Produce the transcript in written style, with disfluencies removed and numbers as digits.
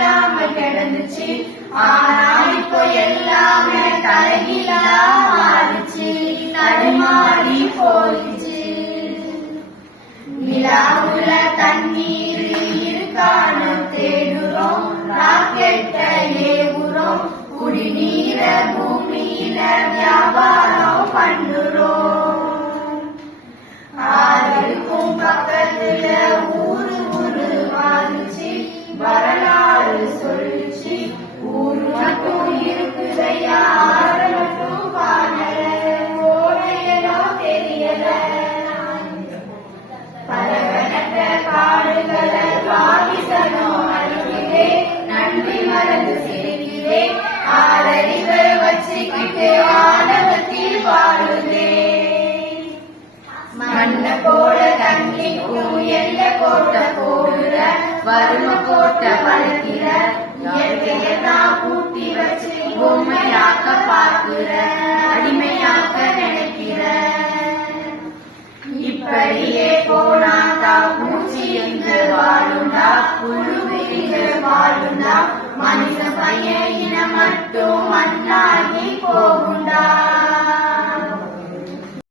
இல்லாம கிடந்துச்சு. ஆனா இப்போ எல்லாமே தலைகீழா மாறுச்சு, தடுமாறி போயிடுச்சு. நிலாவுல தண்ணீர் இருக்கான்னு தேடுறோம், ராக்கெட்ட ஏவுறோம், குடிநீர பூமியில வியாபாரம் பண்ணுறோம். ஆறுக்கும் பக்கத்துல ஊரு வாழ்ந்துச்சு, வரலாறு சொல்லுச்சு. ஊரு மட்டும் இருக்குதையா, மட்டும் காணல, கோடையனோ தெரியல. பலவனற்ற காடுகளை வாவிசனோ அழிக்கிறே, நன்றி மறந்து சிரிக்கிறே, ஆறறிவை வச்சுக்கிட்டு ஆணவத்தில் வாழுதே. மண்ண போட தண்ணிக்கும் எல்லை கோட்டை போடுற, வறுமை கோட்டை வளர்க்கிற, இயற்கையத்தான் கூட்டி வச்சு பொம்மையாக்க பார்க்கிற, அடிமையாக்க நினைக்கிற. இப்படியே போனாக்கா பூச்சி எங்க வாழுண்டா, புழுவிங்க வாழுண்டா, மனுஷ பையன் இனம் மட்டும் மண்ணாகி போகும்.